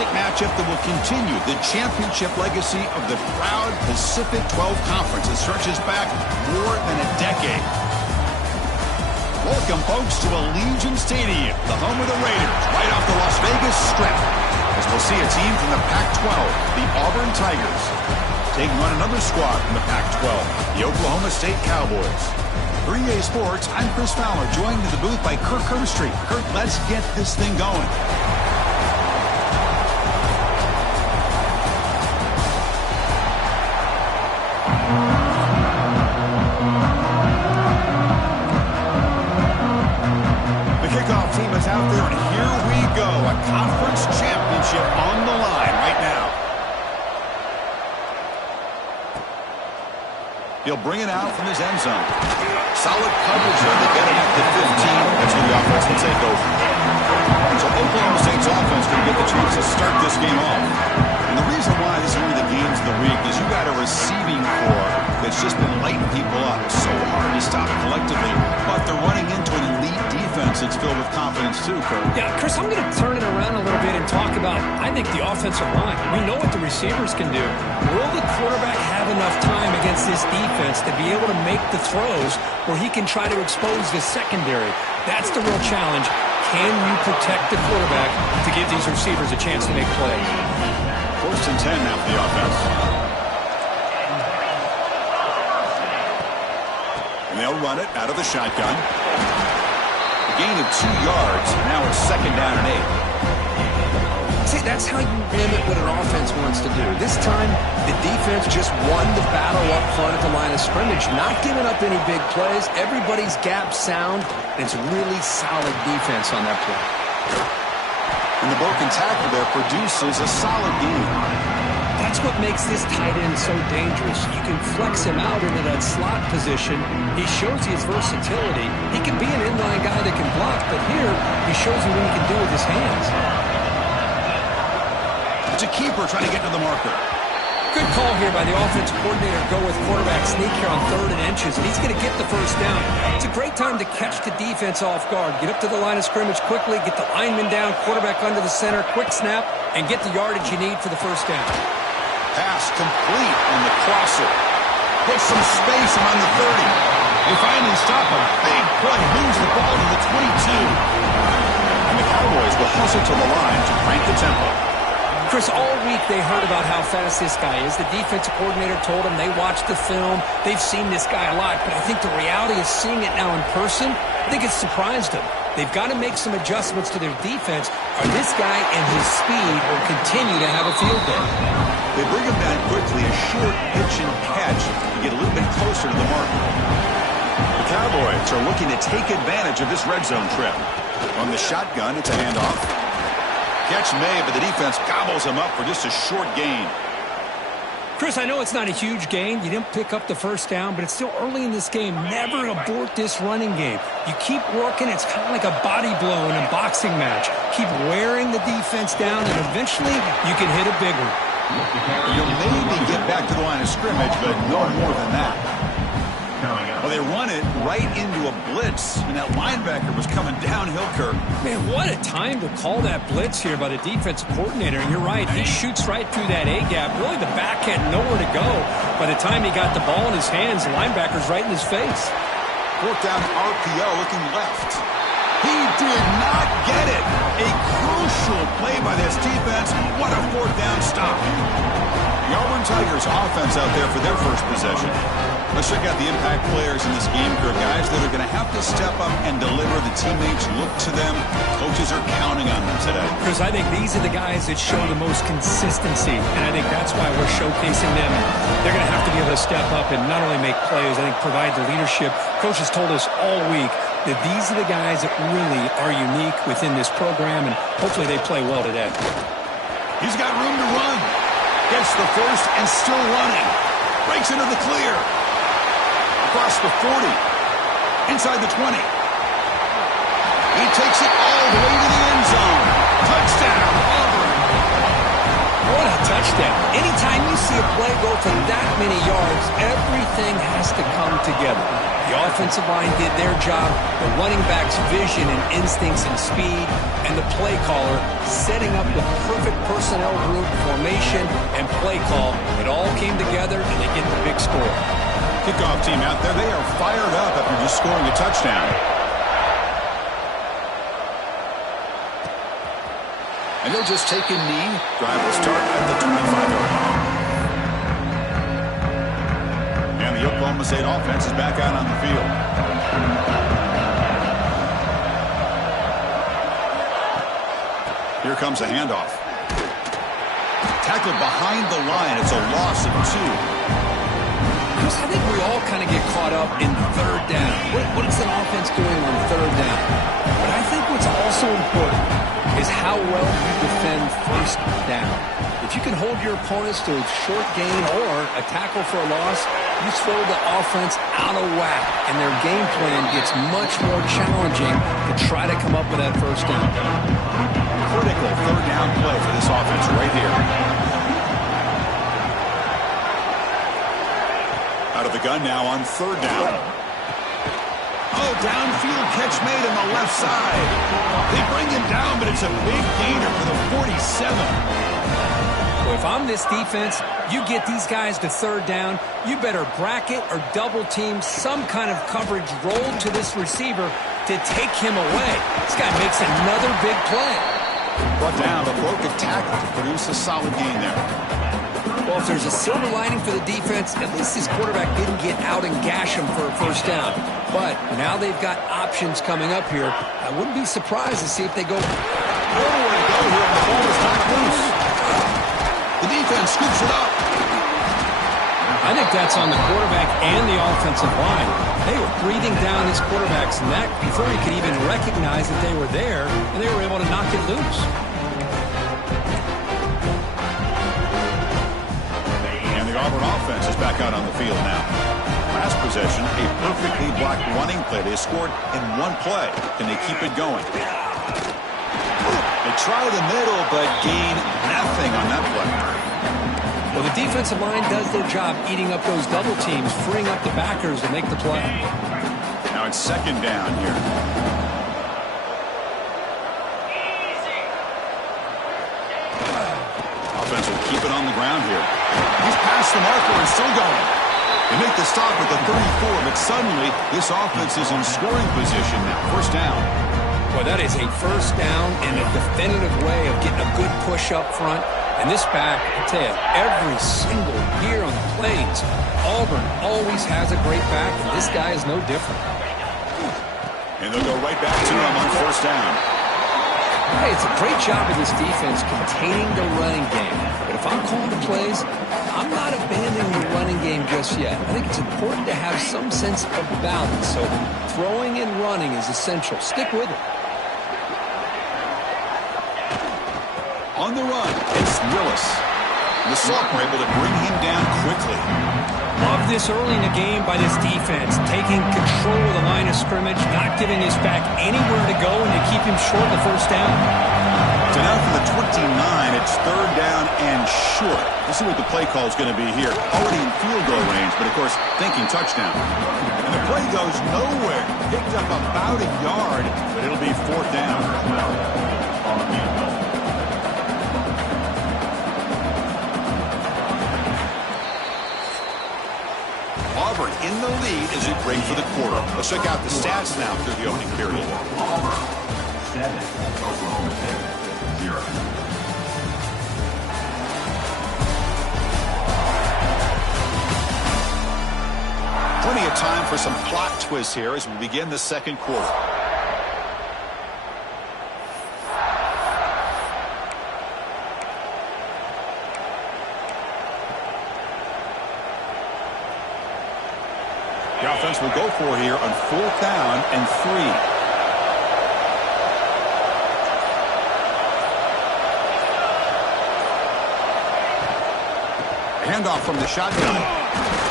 classic matchup that will continue the championship legacy of the proud Pacific 12 Conference that stretches back more than a decade. Welcome, folks, to Allegiant Stadium, the home of the Raiders, right off the Las Vegas Strip, as we'll see a team from the Pac-12, the Auburn Tigers, taking on another squad from the Pac-12, the Oklahoma State Cowboys. For EA Sports, I'm Chris Fowler, joined in the booth by Kirk Herbstreit. Kirk, let's get this thing going. Out there, and here we go. A conference championship on the line right now. He'll bring it out from his end zone. Solid coverage there. They get it at the 15. That's where the offense will take over. So Oklahoma State's offense going to get the chance to start this game off. And the reason why this is one of the games of the week is you got a receiving core that's just been lighting people up. So hard to stop collectively, but they're running into an elite defense that's filled with confidence too, Kurt. Yeah, Chris, I'm going to turn it around a little bit and talk about, I think, the offensive line. We know what the receivers can do. Will the quarterback have enough time against this defense to be able to make the throws where he can try to expose the secondary? That's the real challenge. Can you protect the quarterback to give these receivers a chance to make plays? 1st and 10 now for the offense. And they'll run it out of the shotgun. A gain of 2 yards. Now it's 2nd down and 8. See, that's how you limit what an offense wants to do. This time, the defense just won the battle up front at the line of scrimmage, not giving up any big plays. Everybody's gap sound, and it's really solid defense on that play. And the broken tackle there produces a solid gain. That's what makes this tight end so dangerous. You can flex him out into that slot position. He shows his versatility. He can be an inline guy that can block, but here he shows you what he can do with his hands. It's a keeper trying to get to the marker. Good call here by the offensive coordinator. Go with quarterback sneak here on 3rd and inches, and he's going to get the first down. It's a great time to catch the defense off guard. Get up to the line of scrimmage quickly, get the lineman down, quarterback under the center, quick snap, and get the yardage you need for the first down. Pass complete on the crosser. Hits some space around the 30. They finally stop a big play. Moves the ball to the 22. And the Cowboys will hustle to the line to crank the tempo. Chris, all week they heard about how fast this guy is. The defensive coordinator told them they watched the film. They've seen this guy a lot, but I think the reality is seeing it now in person, I think it's surprised them. They've got to make some adjustments to their defense, or this guy and his speed will continue to have a field day. They bring him down quickly, a short pitch and catch to get a little bit closer to the marker. The Cowboys are looking to take advantage of this red zone trip. On the shotgun, it's a handoff. Catch made, but the defense gobbles him up for just a short gain. Chris, I know it's not a huge gain. You didn't pick up the first down, but it's still early in this game. Never abort this running game. You keep working. It's kind of like a body blow in a boxing match. Keep wearing the defense down, and eventually you can hit a big one. You'll maybe get back to the line of scrimmage, but no more than that. Well, they run it right into a blitz, and that linebacker was coming downhill, Kirk. Man, what a time to call that blitz here by the defensive coordinator. And you're right, he shoots right through that A-gap. Really, the back had nowhere to go. By the time he got the ball in his hands, the linebacker's right in his face. 4th down RPO looking left. He did not get it. A crucial play by this defense. What a 4th down stop. The Auburn Tigers offense out there for their first possession. Let's check out the impact players in this game, Kirk. Guys that are going to have to step up and deliver. The teammates look to them. Coaches are counting on them today. Chris, I think these are the guys that show the most consistency, and I think that's why we're showcasing them. They're going to have to be able to step up and not only make plays, I think provide the leadership. Coach has told us all week that these are the guys that really are unique within this program, and hopefully they play well today. He's got room to run. Gets the first and still running. Breaks into the clear. Across the 40. Inside the 20. He takes it all the way to the end zone. Touchdown, Auburn. What a touchdown. Anytime you see a a play go for that many yards, everything has to come together. The offensive line did their job, the running back's vision and instincts and speed, and the play caller setting up the perfect personnel group, formation, and play call. It all came together, and they get the big score. Kickoff team out there, they are fired up after just scoring a touchdown. And they'll just take a knee. Drive will start at the 25-yard line. And the Oklahoma State offense is back out on the field. Here comes a handoff. Tackled behind the line. It's a loss of 2. I think we all kind of get caught up in third down. What is an offense doing on third down? But I think what's also important is how well you defend first down. If you can hold your opponents to a short gain or a tackle for a loss, you throw the offense out of whack, and their game plan gets much more challenging to try to come up with that first down. Critical third down play for this offense right here. Out of the gun now on third down. Oh, downfield catch made on the left side. They bring him down, but it's a big gainer for the 47. Well, if I'm this defense, you get these guys to third down, you better bracket or double team some kind of coverage roll to this receiver to take him away. This guy makes another big play. Brought down, but broke a tackle to produce a solid gain there. Well, if there's a silver lining for the defense, at least his quarterback didn't get out and gash him for a first down. But now they've got options coming up here. I wouldn't be surprised to see if they go. Nowhere to go here, and the ball is knocked loose. The defense scoops it up. I think that's on the quarterback and the offensive line. They were breathing down his quarterback's neck before he could even recognize that they were there, and they were able to knock it loose. The Auburn offense is back out on the field now. Last possession, a perfectly blocked running play. They scored in one play. Can they keep it going? They try the middle, but gain nothing on that play. Well, the defensive line does their job eating up those double teams, freeing up the backers to make the play. Now it's second down here. Offense will keep it on the ground here. He's past the marker and still going. They make the stop at the 34, but suddenly this offense is in scoring position now. First down. Well, that is a first down and a definitive way of getting a good push up front. And this back, I tell you, every single year on the Plains, Auburn always has a great back, and this guy is no different. And they'll go right back to him on first down. Hey, it's a great job of this defense containing the running game. But if I'm calling the plays, I'm not abandoning the running game just yet. I think it's important to have some sense of balance. So throwing and running is essential. Stick with it. On the run, it's Willis. The Sophomore able to bring him down quickly. Love this early in the game by this defense, taking control of the line of scrimmage, not giving his back anywhere to go, and to keep him short of the first down. So now from the 29, it's third down and short. Let's see what the play call is going to be here. Already in field goal range, but of course, thinking touchdown. And the play goes nowhere. Picked up about a yard, but it'll be fourth down. Auburn in the lead as we break for the quarter. Let's check out the stats now through the opening period. Auburn 7, Oklahoma State 0. Plenty of time for some plot twists here as we begin the second quarter. The offense will go for here on fourth down and 3. Handoff from the shotgun.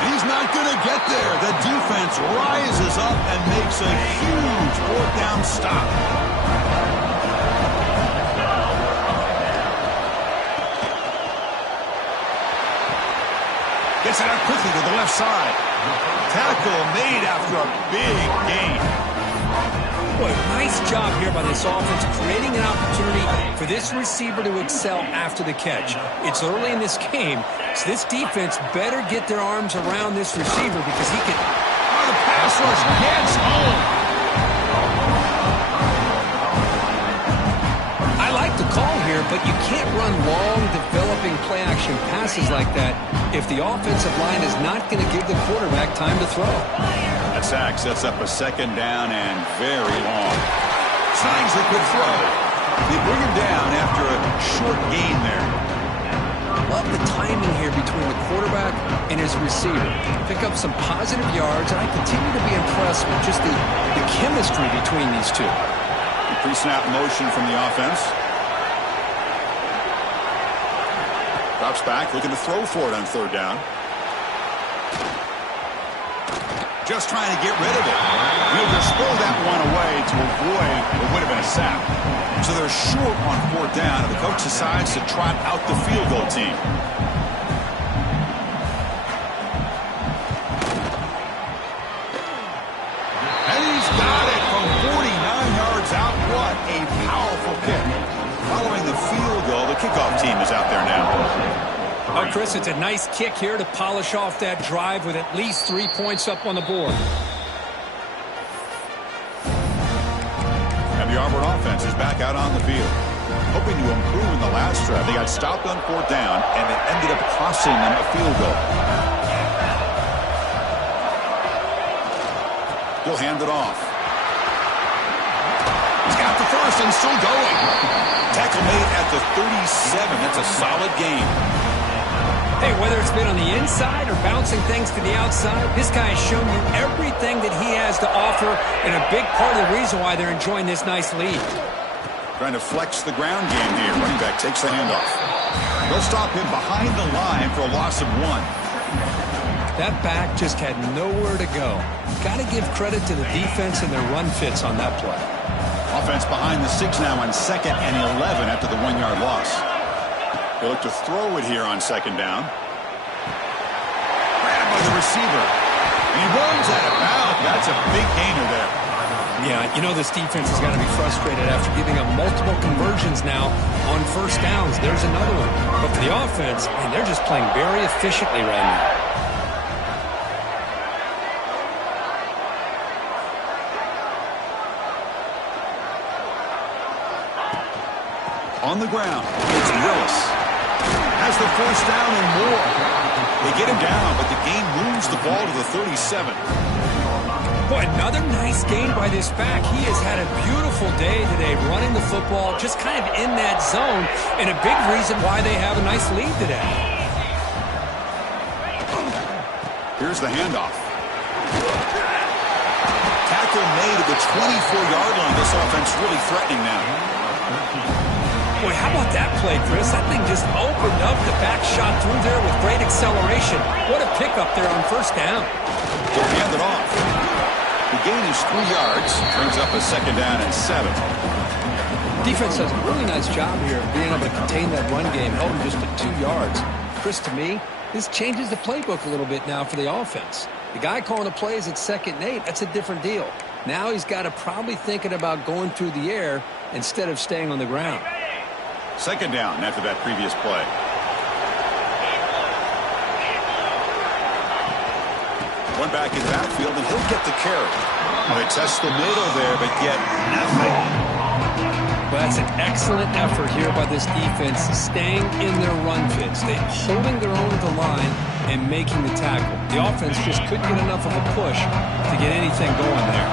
He's not going to get there. The defense rises up and makes a huge fourth down stop. Gets it out quickly to the left side. Tackle made after a big gain. Boy, nice job here by this offense, creating an opportunity for this receiver to excel after the catch. It's early in this game, so this defense better get their arms around this receiver because he can... Oh, the pass rush gets home. I like the call here, but you can't run long, developing play-action passes like that if the offensive line is not going to give the quarterback time to throw. That sack sets up a second down and very long. Signs a good throw. They bring him down after a short gain there. Love the timing here between the quarterback and his receiver. Pick up some positive yards, and I continue to be impressed with just the chemistry between these two. Pre-snap motion from the offense. Drops back, looking to throw for it on third down. Just trying to get rid of it. He'll just throw that one away to avoid what would have been a sack. So they're short on fourth down, and the coach decides to trot out the field goal team. And he's got it from 49 yards out. What a powerful kick. Following the field goal, the kickoff team is out there now. Oh, Chris, it's a nice kick here to polish off that drive with at least 3 points up on the board. And the Auburn offense is back out on the field. Hoping to improve in the last drive. They got stopped on fourth down, and it ended up costing them a field goal. He'll hand it off. He's got the first and still going. Tackle made at the 37. That's a solid game. Hey, whether it's been on the inside or bouncing things to the outside, this guy has shown you everything that he has to offer, and a big part of the reason why they're enjoying this nice lead. Trying to flex the ground game here. Running back takes the handoff. They'll stop him behind the line for a loss of 1. That back just had nowhere to go. Got to give credit to the defense and their run fits on that play. Offense behind the 6 now on 2nd and 11 after the 1-yard loss. They look to throw it here on 2nd down. Grabbed by the receiver. And he runs out of bounds. That's a big gainer there. Yeah, you know this defense has got to be frustrated after giving up multiple conversions now on first downs. There's another one. But for the offense, man, they're just playing very efficiently right now. On the ground, it's Willis. Has the first down and more. They get him down, but the game moves the ball to the 37. Boy, another nice game by this back. He has had a beautiful day today running the football, just kind of in that zone, and a big reason why they have a nice lead today. Here's the handoff. Tackle made at the 24-yard line. This offense really threatening now. Boy, how about that play, Chris? That thing just opened up. The back shot through there with great acceleration. What a pickup there on first down. They'll hand it off. The gain is 3 yards. Brings up a 2nd down and 7. Defense does a really nice job here of being able to contain that run game, held them just to 2 yards. Chris, to me, this changes the playbook a little bit now for the offense. The guy calling the plays at 2nd and 8, that's a different deal. Now he's got to probably thinking about going through the air instead of staying on the ground. 2nd down after that previous play. One back in the backfield, and he'll get the carry. They test the middle there, but get nothing. Well, that's an excellent effort here by this defense, staying in their run fits. They're holding their own at the line and making the tackle. The offense just couldn't get enough of a push to get anything going there.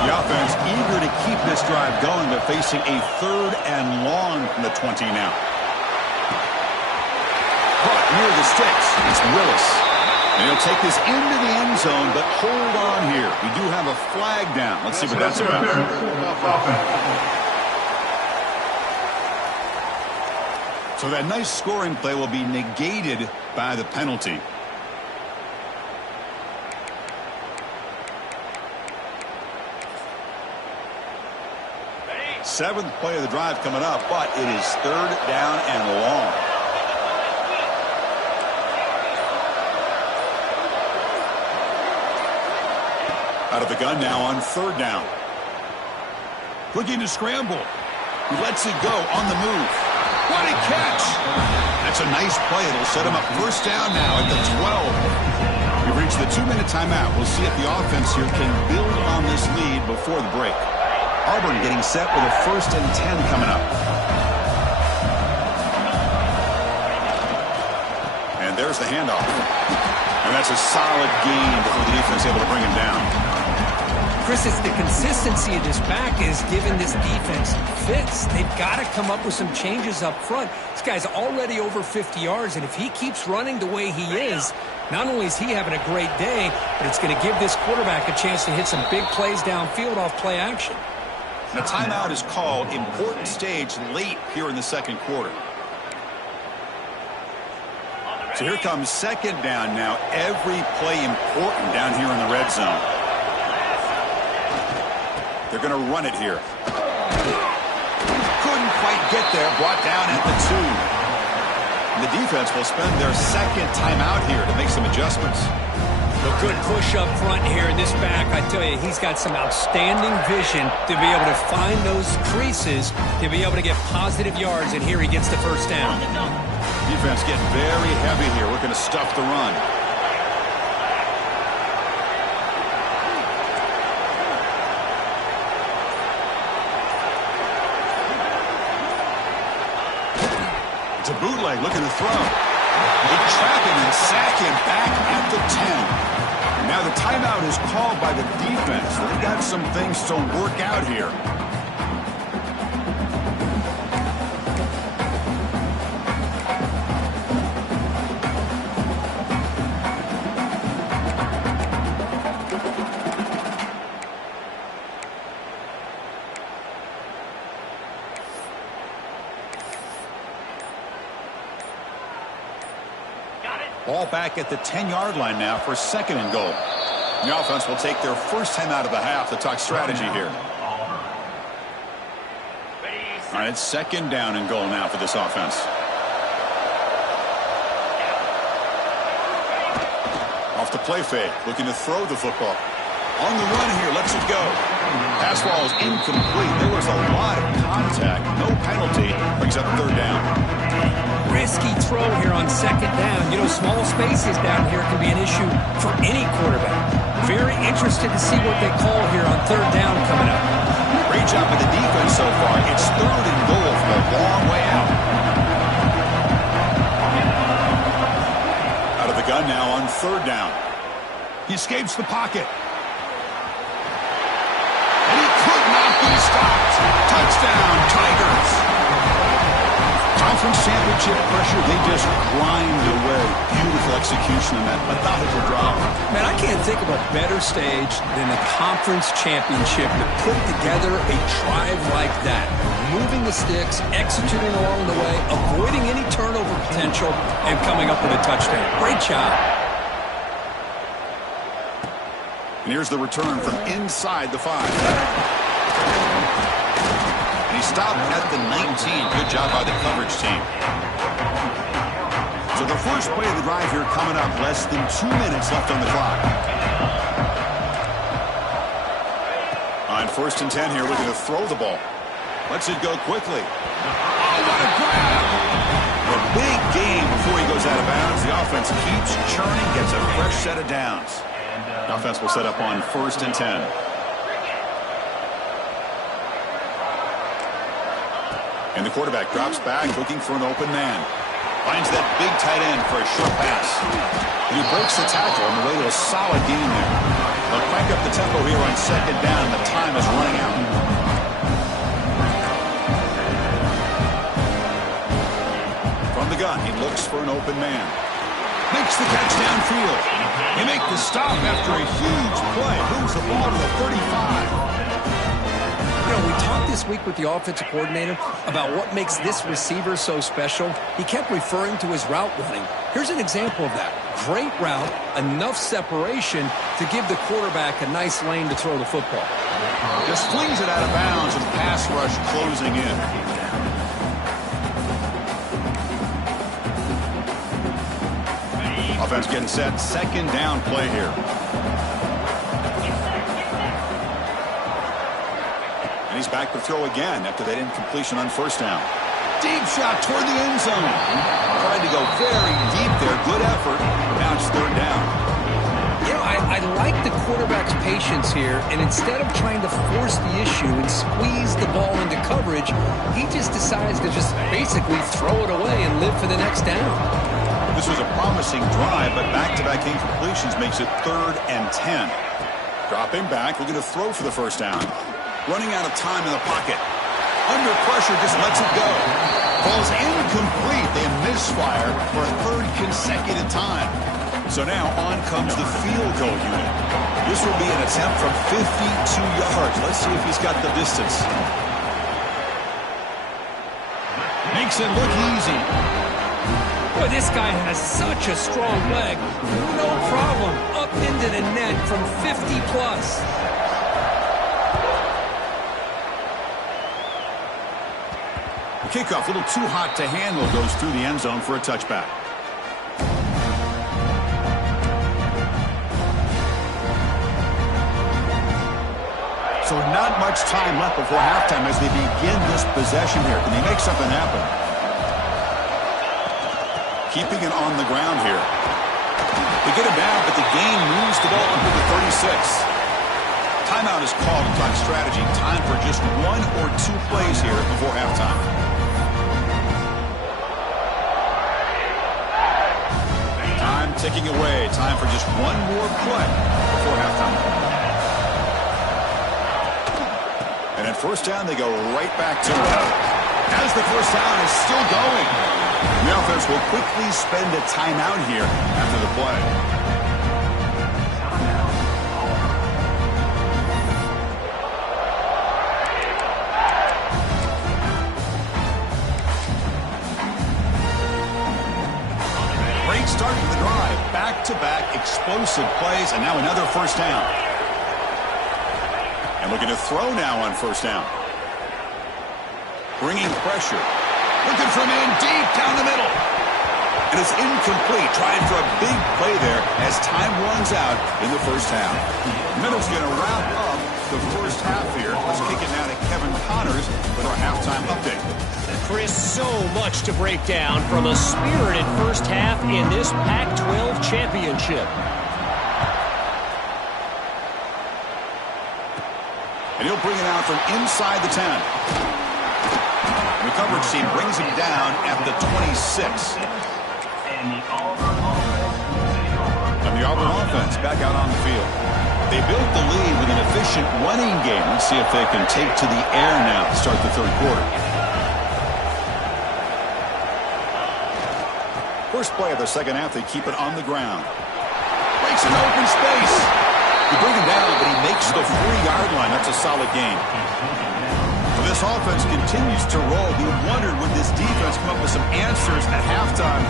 The offense eager to keep this drive going, but facing a 3rd and long from the 20 now. Caught near the sticks. It's Willis. And he'll take this into the end zone, but hold on here. We do have a flag down. Let's see what that's about. So that nice scoring play will be negated by the penalty. Seventh play of the drive coming up, but it is 3rd down and long. Out of the gun now on third down. Looking to scramble. He lets it go on the move. What a catch! That's a nice play. It'll set him up first down now at the 12. We've reached the 2-minute timeout. We'll see if the offense here can build on this lead before the break. Auburn getting set with a 1st and 10 coming up. And there's the handoff. And that's a solid gain before the defense able to bring him down. Chris, it's the consistency of this back is giving this defense fits. They've got to come up with some changes up front. This guy's already over 50 yards, and if he keeps running the way he is, not only is he having a great day, but it's going to give this quarterback a chance to hit some big plays downfield off play action. The timeout is called. Important stage late here in the second quarter. So here comes second down now. Every play important down here in the red zone. They're going to run it here. Couldn't quite get there. Brought down at the 2. And the defense will spend their second timeout here to make some adjustments. A good push up front here in this back. I tell you, he's got some outstanding vision to be able to find those creases, to be able to get positive yards, and here he gets the first down. Defense getting very heavy here. We're going to stuff the run. It's a bootleg looking to throw. They trap him and sack him back at the 10. Now the timeout is called by the defense. They've got some things to work out here. Ball back at the 10-yard line now for 2nd and goal. The offense will take their first time out of the half to talk strategy here. All right, it's 2nd down and goal now for this offense. Off the play fake, looking to throw the football. On the run here, lets it go. Pass ball is incomplete. There was a lot of contact. No penalty. Brings up 3rd down. Risky throw here on 2nd down. You know, small spaces down here can be an issue for any quarterback. Very interested to see what they call here on 3rd down coming up. Great job by the defense so far. It's 3rd and goal from a long way out. Out of the gun now on 3rd down. He escapes the pocket. And he could not be stopped. Touchdown, Tigers. Conference championship pressure, they just grind away. Beautiful execution in that methodical drop. Man, I can't think of a better stage than the conference championship to put together a drive like that. Moving the sticks, executing along the way, avoiding any turnover potential, and coming up with a touchdown. Great job. And here's the return from inside the 5. He stopped at the 19. Good job by the coverage team. So the first play of the drive here coming up. Less than 2 minutes left on the clock. On 1st and 10 here, looking to throw the ball. Lets it go quickly. Oh, what a grab! A big game before he goes out of bounds. The offense keeps churning, gets a fresh set of downs. The offense will set up on 1st and 10. And the quarterback drops back, looking for an open man. Finds that big tight end for a short pass. And he breaks the tackle on the way to a solid gain there. They'll crank up the tempo here on 2nd down. The time is running out. From the gun, he looks for an open man. Makes the catch downfield. They make the stop after a huge play. Moves the ball to the 35. You know, we talked this week with the offensive coordinator about what makes this receiver so special. He kept referring to his route running. Here's an example of that. Great route, enough separation to give the quarterback a nice lane to throw the football. Just flings it out of bounds and pass rush closing in. Offense getting set. 2nd down play here. back to throw again after that incompletion on first down. Deep shot toward the end zone. Tried to go very deep there. Good effort. Now it's third down. You know, I like the quarterback's patience here, and instead of trying to force the issue and squeeze the ball into coverage, he just decides to just basically throw it away and live for the next down. This was a promising drive, but back-to-back incompletions makes it 3rd and 10. Dropping back, looking to throw for the first down. Running out of time in the pocket. Under pressure, just lets it go. Ball's incomplete. They misfire for a 3rd consecutive time. So now on comes the field goal unit. This will be an attempt from 52 yards. Let's see if he's got the distance. Makes it look easy. Boy, this guy has such a strong leg. No problem. Up into the net from 50-plus. The kickoff, a little too hot to handle, goes through the end zone for a touchback. So not much time left before halftime as they begin this possession here. Can they make something happen? Keeping it on the ground here. They get it down, but the gain moves the ball up to the 36. Timeout is called to talk strategy. Time for just 1 or 2 plays here before halftime. Time ticking away. Time for just 1 more play before halftime. And at first down, they go right back to it. As the first down is still going. The offense will quickly spend a timeout here after the play. Great start to the drive. Back-to-back explosive plays, and now another first down. And looking to throw now on first down. Bringing pressure. Looking from in deep down the middle. And it's incomplete. Trying for a big play there as time runs out in the first half. Middle's going to wrap up the first half here. Let's kick it now to Kevin Connors with our halftime update. Chris, so much to break down from a spirited first half in this Pac-12 championship. And he'll bring it out from inside the 10. And the coverage team brings him down at the 26. And the Auburn offense back out on the field. They built the lead with an efficient running game. Let's see if they can take to the air now to start the third quarter. First play of the second half, they keep it on the ground. Breaks an open space. They bring him down, but he makes the 3-yard line. That's a solid gain. Well, this offense continues to roll. We wondered, would this defense come up with some answers at halftime?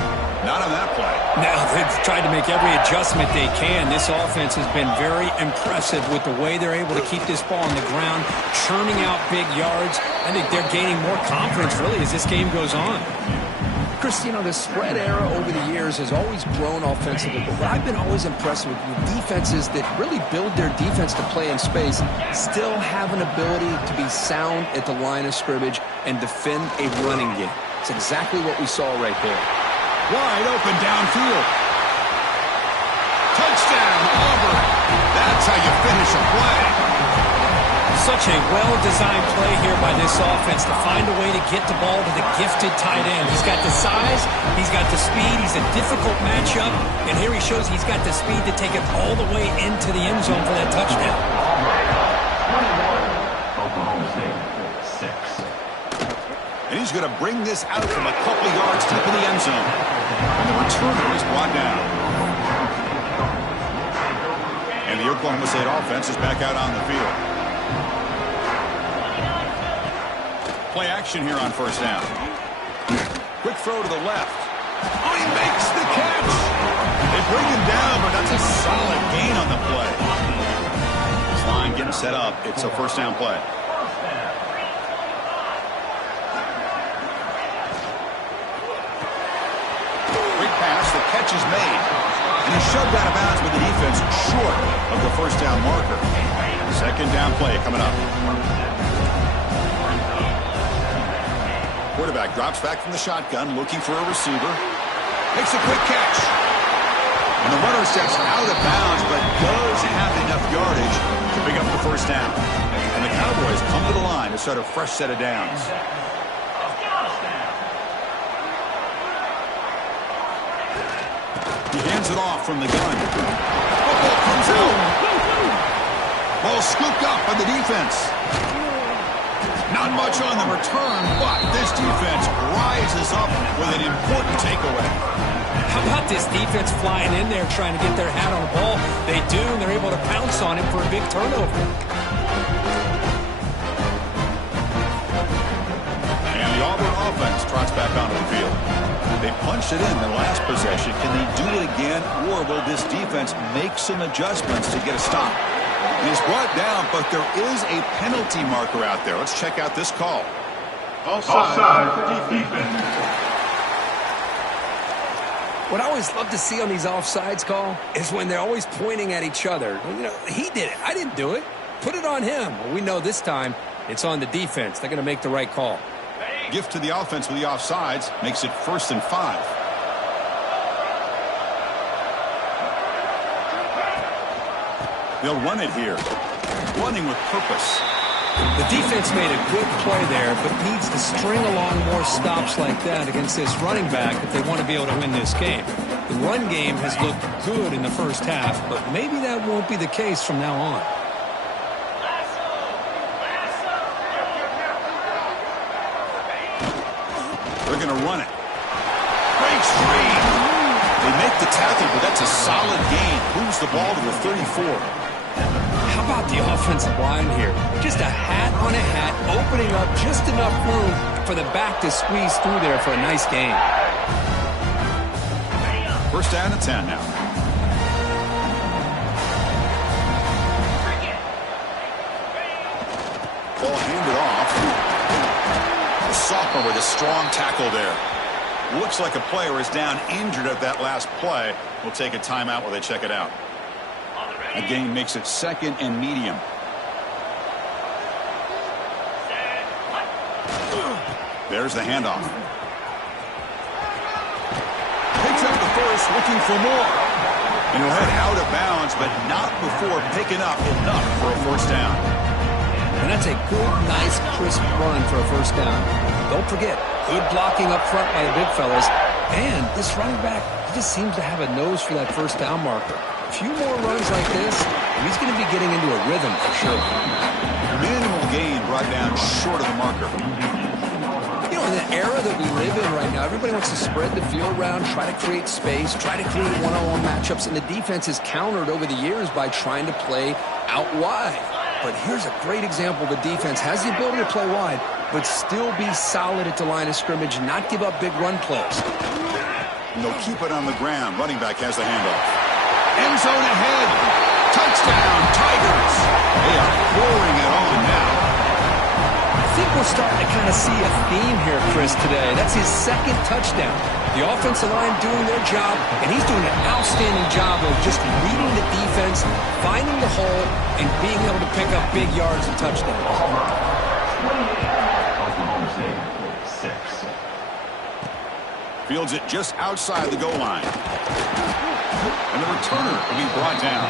Not on that play. Now they've tried to make every adjustment they can. This offense has been very impressive with the way they're able to keep this ball on the ground, churning out big yards. I think they're gaining more confidence, really, as this game goes on. Chris, you know, the spread era over the years has always grown offensively, but what I've been always impressed with defenses that really build their defense to play in space still have an ability to be sound at the line of scrimmage and defend a running game. It's exactly what we saw right there. Wide open downfield. Touchdown, Auburn. That's how you finish a play. Such a well-designed play here by this offense to find a way to get the ball to the gifted tight end. He's got the size, he's got the speed, he's a difficult matchup, and here he shows he's got the speed to take it all the way into the end zone for that touchdown. Oklahoma State, 6. And he's going to bring this out from a couple of yards deep in the end zone. And the returner is brought down. And the Oklahoma State offense is back out on the field. Play action here on first down. Quick throw to the left. Oh, he makes the catch. They bring him down, but that's a solid gain on the play. This line getting set up. It's a first down play. Quick pass. The catch is made. And he's shoved out of bounds with the defense short of the first down marker. Second down play coming up. Quarterback drops back from the shotgun, looking for a receiver. Makes a quick catch. And the runner steps out of bounds, but does have enough yardage to pick up the first down. And the Cowboys come to the line to start a fresh set of downs. He hands it off from the gun. Football comes out. Ball scooped up by the defense. Not much on the return, but this defense rises up with an important takeaway. How about this defense flying in there trying to get their hat on the ball? They do, and they're able to pounce on him for a big turnover. And the Auburn offense trots back onto the field. They punched it in their last possession. Can they do it again, or will this defense make some adjustments to get a stop? He's brought down, but there is a penalty marker out there. Let's check out this call. Offside defense. What I always love to see on these offsides call is when they're always pointing at each other. You know, he did it. I didn't do it. Put it on him. Well, we know this time it's on the defense. They're going to make the right call. Gift to the offense with the offsides makes it 1st and 5. They'll run it here. Running with purpose. The defense made a good play there, but needs to string along more stops like that against this running back if they want to be able to win this game. The run game has looked good in the first half, but maybe that won't be the case from now on. They're going to run it. Breaks free. They make the tackle, but that's a solid gain. Moves the ball to the 34. How about the offensive line here? Just a hat on a hat, opening up just enough room for the back to squeeze through there for a nice gain. 1st down and 10 now. Ball handed off. The sophomore with a strong tackle there. Looks like a player is down injured at that last play. We'll take a timeout while they check it out. A gain makes it 2nd and medium. There's the handoff. Picks up the first, looking for more. And he'll head out of bounds, but not before picking up enough for a 1st down. And that's a good, nice, crisp run for a 1st down. Don't forget, good blocking up front by the big fellas. And this running back, he just seems to have a nose for that 1st down marker. A few more runs like this, and he's going to be getting into a rhythm for sure. Minimal gain brought down short of the marker. You know, in the era that we live in right now, everybody wants to spread the field around, try to create space, try to create one-on-one matchups, and the defense has countered over the years by trying to play out wide. But here's a great example. The defense has the ability to play wide, but still be solid at the line of scrimmage, not give up big run plays. And they'll keep it on the ground. Running back has the handoff. End zone ahead. Touchdown, Tigers. They are pouring it on now. I think we're starting to kind of see a theme here, Chris, today. That's his 2nd touchdown. The offensive line doing their job, and he's doing an outstanding job of just reading the defense, finding the hole, and being able to pick up big yards and touchdowns. Oklahoma State 6. Fields it just outside the goal line. And the returner will be brought down.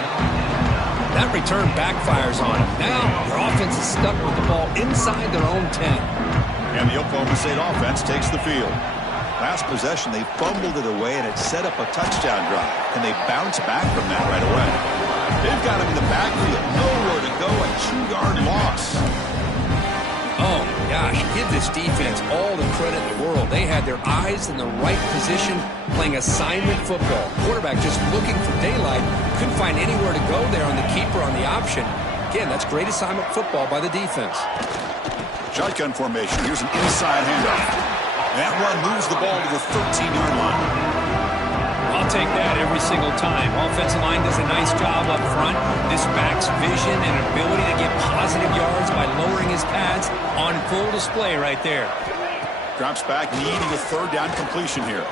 That return backfires on him. Now their offense is stuck with the ball inside their own 10. And the Oklahoma State offense takes the field. Last possession, they fumbled it away, and it set up a touchdown drive. Can they bounce back from that right away? They've got him in the backfield. Nowhere to go. A 2-yard loss. Oh, my gosh. Give this defense all the credit in the world. They had their eyes in the right position, playing assignment football. Quarterback just looking for daylight. Couldn't find anywhere to go there on the keeper on the option. Again, that's great assignment football by the defense. Shotgun formation. Here's an inside handoff. That run moves the ball to the 13-yard line. I'll take that every single time. Offensive line does a nice job up front. This back's vision and ability to get positive yards by lowering his pads on full display right there. Drops back, needing a 3rd down completion here.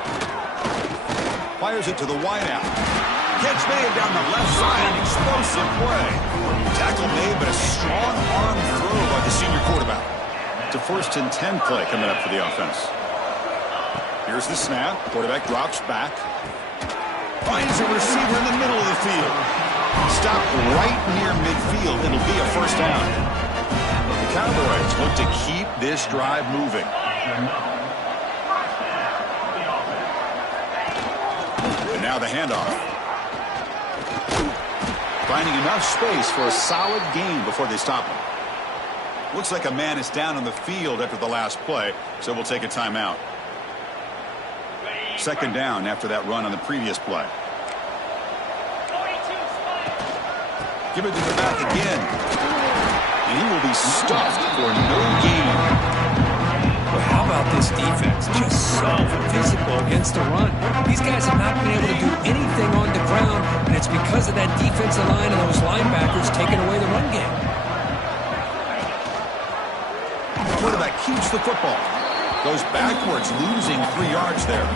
Fires it to the wideout. Catch made down the left side. An explosive play. Tackle made, but a strong arm throw by the senior quarterback. It's a 1st and 10 play coming up for the offense. Here's the snap. Quarterback drops back. Finds a receiver in the middle of the field. Stopped right near midfield. It'll be a 1st down. The Cowboys look to keep this drive moving. And now the handoff. Finding enough space for a solid gain before they stop him. Looks like a man is down on the field after the last play, so we'll take a timeout. 2nd down after that run on the previous play. Give it to the back again. And he will be stuffed for no gain. Well, how about this defense? Just so physical against the run. These guys have not been able to do anything on the ground, and it's because of that defensive line and those linebackers taking away the run game. The quarterback keeps the football. Goes backwards, losing 3 yards there.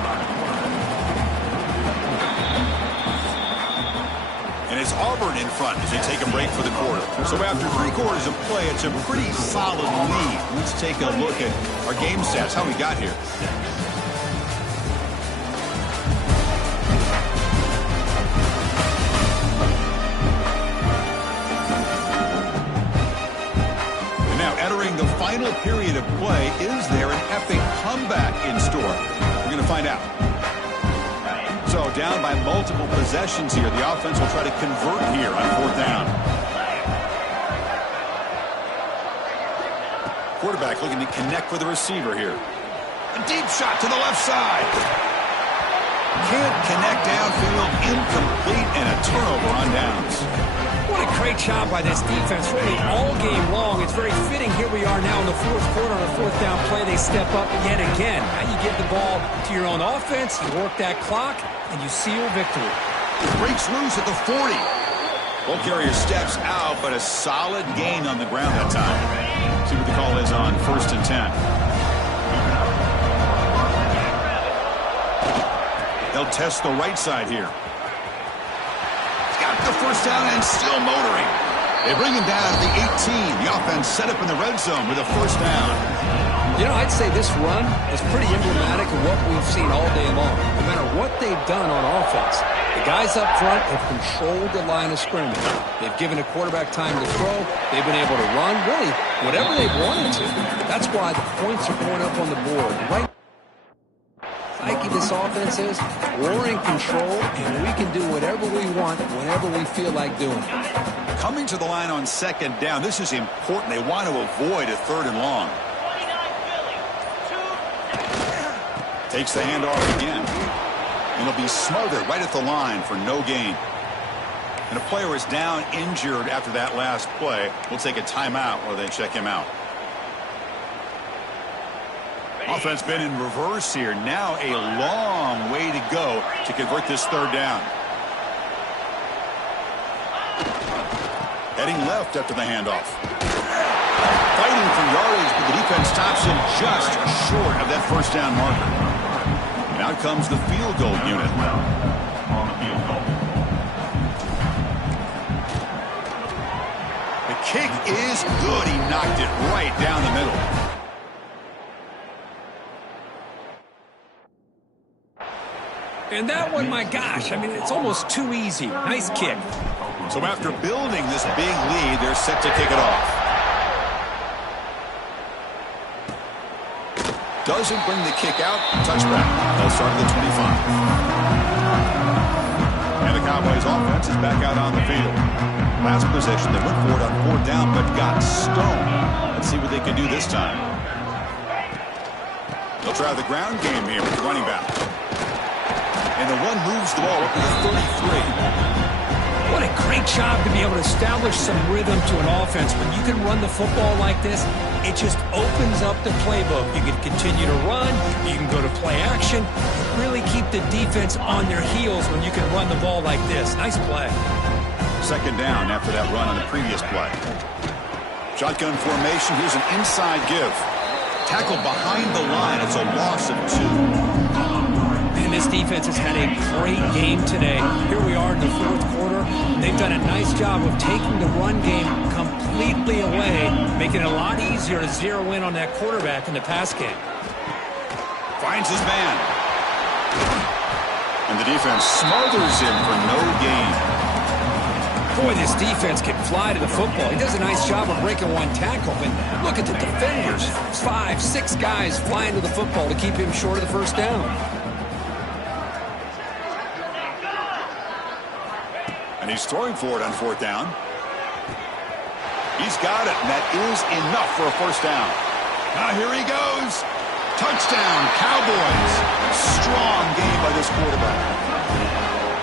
And it's Auburn in front as they take a break for the quarter. So after 3 quarters of play, it's a pretty solid lead. Let's take a look at our game stats, how we got here. And now entering the final period of play, is there an epic comeback in store? We're going to find out. So down by multiple possessions here. The offense will try to convert here on 4th down. Quarterback looking to connect with the receiver here. A deep shot to the left side. Can't connect downfield. Incomplete, and a turnover on downs. What a great job by this defense, really all game long. It's very fitting. Here we are now in the 4th quarter on a 4th down play. They step up yet again. Now you give the ball to your own offense, you work that clock, and you seal victory. Breaks loose at the 40. Ball carrier steps out, but a solid gain on the ground that time. See what the call is on 1st and 10. They'll test the right side here. Got the 1st down and still motoring. They bring him down to the 18. The offense set up in the red zone with a 1st down. You know, I'd say this run is pretty emblematic of what we've seen all day long. No matter what they've done on offense, the guys up front have controlled the line of scrimmage. They've given the quarterback time to throw. They've been able to run, really, whatever they've wanted to. That's why the points are going up on the board. Right psyche this offense is, we're in control, and we can do whatever we want whenever we feel like doing it. Coming to the line on 2nd down, this is important. They want to avoid a 3rd and long. Takes the handoff again. And he'll be smothered right at the line for no gain. And a player is down injured after that last play. We'll take a timeout while they check him out. Offense been in reverse here. Now a long way to go to convert this 3rd down. Heading left after the handoff. Fighting for yardage, but the defense stops him just short of that 1st down marker. And out comes the field goal unit. On the field goal. The kick is good. He knocked it right down the middle. And that one, my gosh, I mean, it's almost too easy. Nice kick. So after building this big lead, they're set to kick it off. Doesn't bring the kick out. Touchback. They'll start at the 25. And the Cowboys offense is back out on the field. Last possession, they went for it on 4th down, but got stoned. Let's see what they can do this time. They'll try the ground game here with the running back. And the one moves the ball up to the 33. What a great job to be able to establish some rhythm to an offense. When you can run the football like this, it just opens up the playbook. You can continue to run. You can go to play action. Really keep the defense on their heels when you can run the ball like this. Nice play. 2nd down after that run on the previous play. Shotgun formation. Here's an inside give. Tackle behind the line. It's a loss of 2. And this defense has had a great game today. Here we are in the 4th quarter. They've done a nice job of taking the run game completely completely away, making it a lot easier to zero in on that quarterback in the pass game. Finds his man. And the defense smothers him for no gain. Boy, this defense can fly to the football. He does a nice job of breaking one tackle, but look at the defenders. 5, 6 guys flying to the football to keep him short of the first down. And he's throwing for it on 4th down. He's got it, and that is enough for a first down. Now here he goes. Touchdown, Cowboys. Strong game by this quarterback.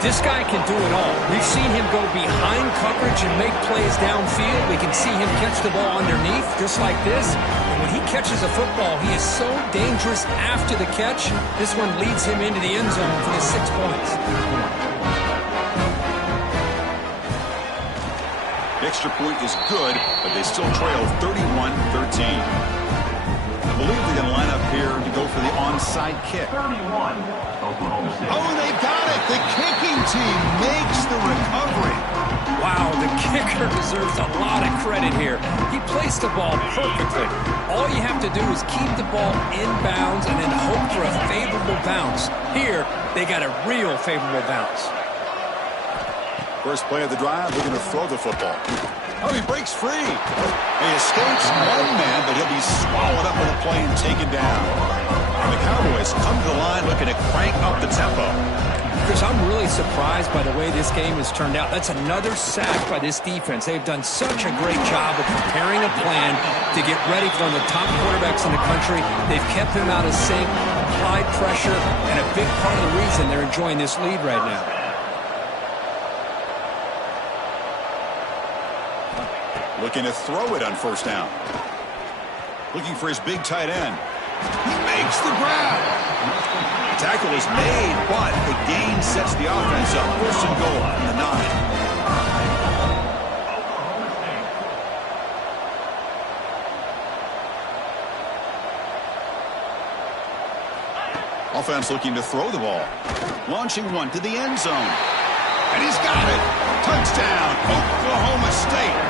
This guy can do it all. We've seen him go behind coverage and make plays downfield. We can see him catch the ball underneath, just like this. And when he catches a football, he is so dangerous after the catch. This one leads him into the end zone for the 6 points. The extra point is good, but they still trail 31-13. I believe they're going to line up here to go for the onside kick. 31, Oklahoma State. Oh, they got it. The kicking team makes the recovery. Wow, the kicker deserves a lot of credit here. He placed the ball perfectly. All you have to do is keep the ball in bounds and then hope for a favorable bounce. Here, they got a real favorable bounce. First play of the drive, they're going to throw the football. Oh, he breaks free. He escapes one man, but he'll be swallowed up with a play and taken down. And the Cowboys come to the line looking to crank up the tempo. Chris, I'm really surprised by the way this game has turned out. That's another sack by this defense. They've done such a great job of preparing a plan to get ready for one of the top quarterbacks in the country. They've kept him out of sync, applied pressure, and a big part of the reason they're enjoying this lead right now. Looking to throw it on first down. Looking for his big tight end. He makes the grab. The tackle is made, but the gain sets the offense up. First and goal on the 9. Offense looking to throw the ball. Launching one to the end zone. And he's got it. Touchdown, Oklahoma State.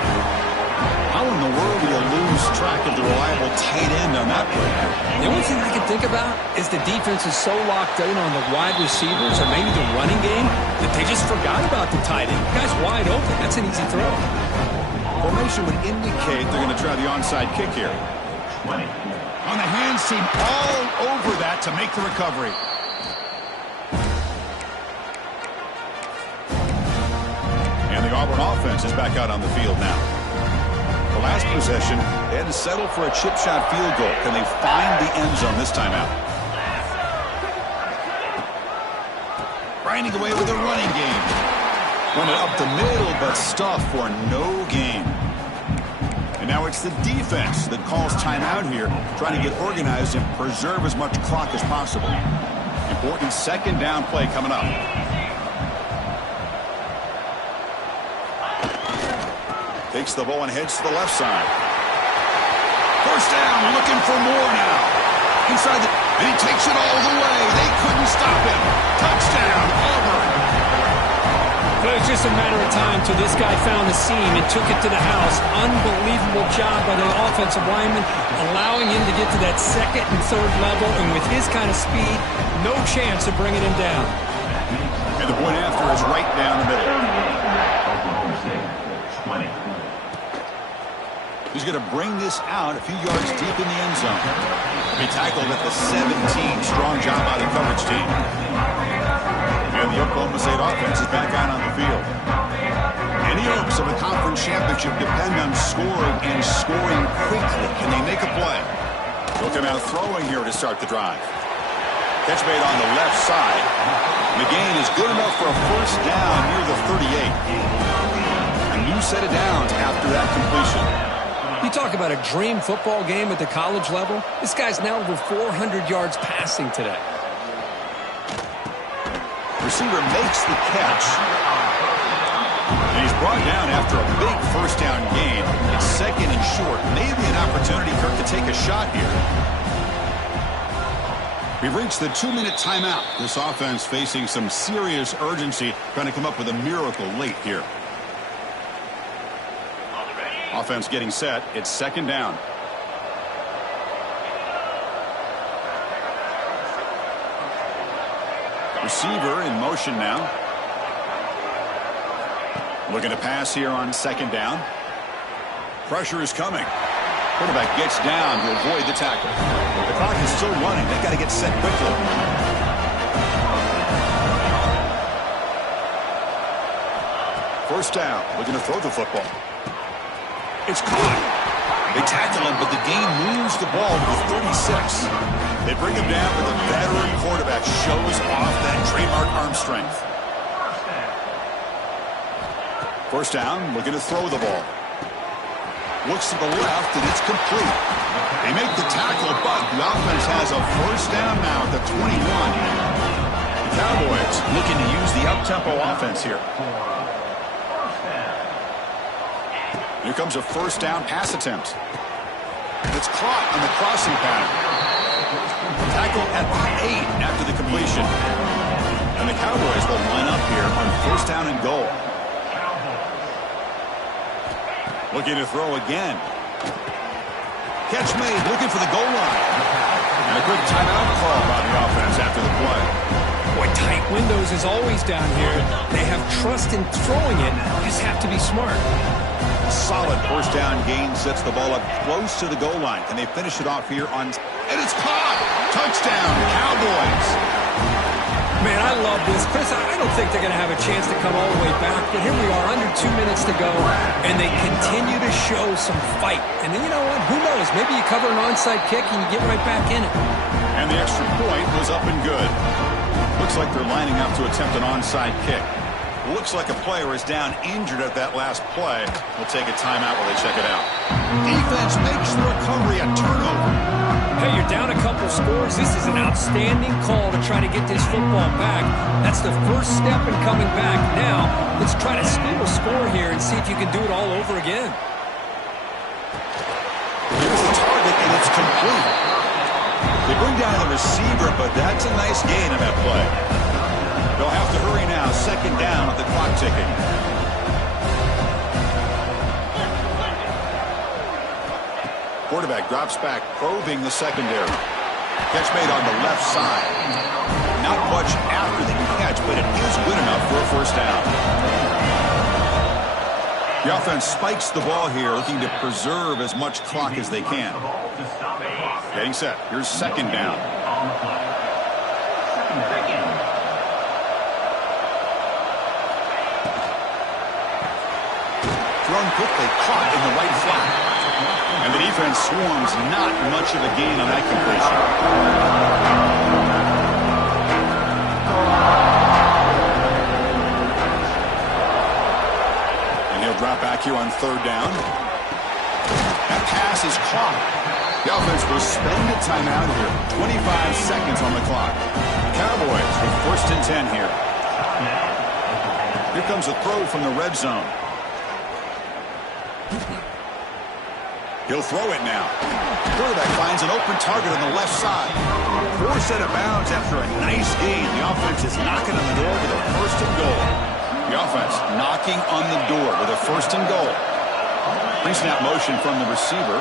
How in the world do you lose track of the reliable tight end on that play? The only thing I can think about is the defense is so locked in on the wide receivers or maybe the running game that they just forgot about the tight end. The guy's wide open. That's an easy throw. Formation would indicate they're going to try the onside kick here. 20. On the hands team all over that to make the recovery. And the Auburn offense is back out on the field now. The last possession, they had to settle for a chip shot field goal. Can they find the end zone this time out? Grinding away with a running game. Run it up the middle, but stuffed for no gain. And now it's the defense that calls timeout here, trying to get organized and preserve as much clock as possible. Important second down play coming up. Takes the ball and heads to the left side. First down, looking for more now. Inside the, and he takes it all the way. They couldn't stop him. Touchdown, Auburn. Well, it was just a matter of time till this guy found the seam and took it to the house. Unbelievable job by the offensive lineman, allowing him to get to that second and third level. And with his kind of speed, no chance of bringing him down. And the point after is right down the middle. Oklahoma State, 20. He's going to bring this out a few yards deep in the end zone. He tackled at the 17. Strong job by the coverage team. And the Oklahoma State offense is back out on the field. Any hopes of a conference championship depend on scoring and scoring quickly. Can they make a play? They'll come out throwing here to start the drive. Catch made on the left side. McGain is good enough for a first down near the 38. A new set of downs after that completion. You talk about a dream football game at the college level. This guy's now over 400 yards passing today. Receiver makes the catch. And he's brought down after a big first down gain. It's second and short. Maybe an opportunity, Kirk, to take a shot here. We've reached the 2-minute timeout. This offense facing some serious urgency, trying to come up with a miracle late here. Offense getting set. It's second down. Receiver in motion now. Looking to pass here on second down. Pressure is coming. Quarterback gets down to avoid the tackle. The clock is still running. They got to get set quickly. First down. Looking to throw the football. It's caught. They tackle him, but the gain moves the ball to 36. They bring him down, but the veteran quarterback shows off that trademark arm strength. First down, looking to throw the ball. Looks to the left, and it's complete. They make the tackle, but the offense has a first down now at the 21. The Cowboys looking to use the up-tempo offense here. Here comes a first down pass attempt. It's caught on the crossing pattern. Tackle at the 8 after the completion. And the Cowboys will line up here on first down and goal. Looking to throw again. Catch made, looking for the goal line. And a quick timeout call by the offense after the play. Boy, tight windows is always down here. They have trust in throwing it. You just have to be smart. Solid first down gain sets the ball up close to the goal line. Can they finish it off here on... And it's caught! Touchdown, Cowboys! Man, I love this. Chris, I don't think they're going to have a chance to come all the way back, but here we are, under 2 minutes to go, and they continue to show some fight. And then, you know what? Who knows? Maybe you cover an onside kick and you get right back in it. And the extra point was up and good. Looks like they're lining up to attempt an onside kick. Looks like a player is down injured at that last play. We'll take a timeout while they check it out. Defense makes the recovery, a turnover. Hey, you're down a couple scores. This is an outstanding call to try to get this football back. That's the first step in coming back. Now, let's try to steal a score here and see if you can do it all over again. Here's the target, and it's complete. They bring down the receiver, but that's a nice gain on that play. They'll have to hurry now. Second down with the clock ticking. Quarterback drops back, probing the secondary. Catch made on the left side. Not much after the catch, but it is good enough for a first down. The offense spikes the ball here, looking to preserve as much clock as they can. Getting set. Here's second down. Thrown quickly, caught in the right flat. And the defense swarms, not much of a gain on that completion. And he'll drop back here on third down. That pass is caught. The offense will spend a timeout here. 25 seconds on the clock. The Cowboys with first and 10 here. Here comes a throw from the red zone. He'll throw it now. The quarterback finds an open target on the left side. Forced out of bounds after a nice gain. The offense is knocking on the door with a first and goal. The offense knocking on the door with a first and goal. Pre-snap motion from the receiver.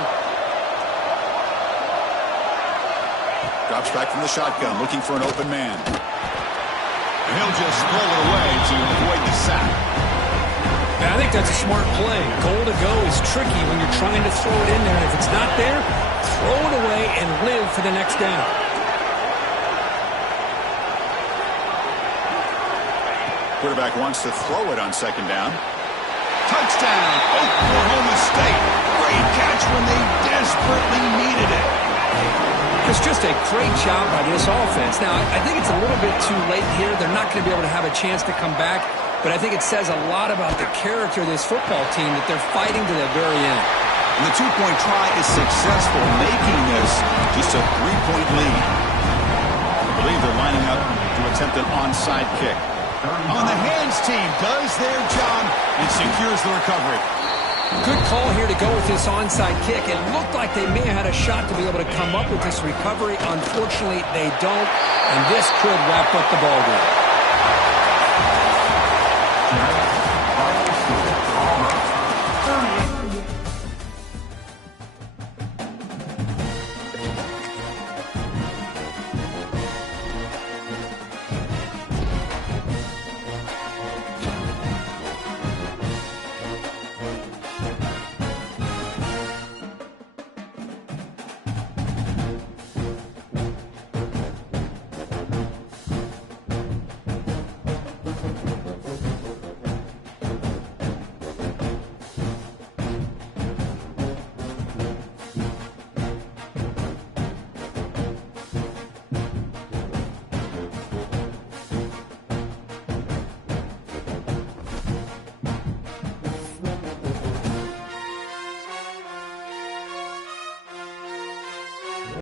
Drops back from the shotgun, looking for an open man. And he'll just pull it away to avoid the sack. I think that's a smart play. Goal to go is tricky when you're trying to throw it in there. If it's not there, throw it away and live for the next down. Quarterback wants to throw it on second down. Touchdown, Oklahoma State. Great catch when they desperately needed it. It's just a great job by this offense. Now, I think it's a little bit too late here. They're not going to be able to have a chance to come back. But I think it says a lot about the character of this football team that they're fighting to the very end. And the two-point try is successful, making this just a three-point lead. I believe they're lining up to attempt an onside kick. On the hands team does their job and secures the recovery. Good call here to go with this onside kick. It looked like they may have had a shot to be able to come up with this recovery. Unfortunately, they don't, and this could wrap up the ballgame.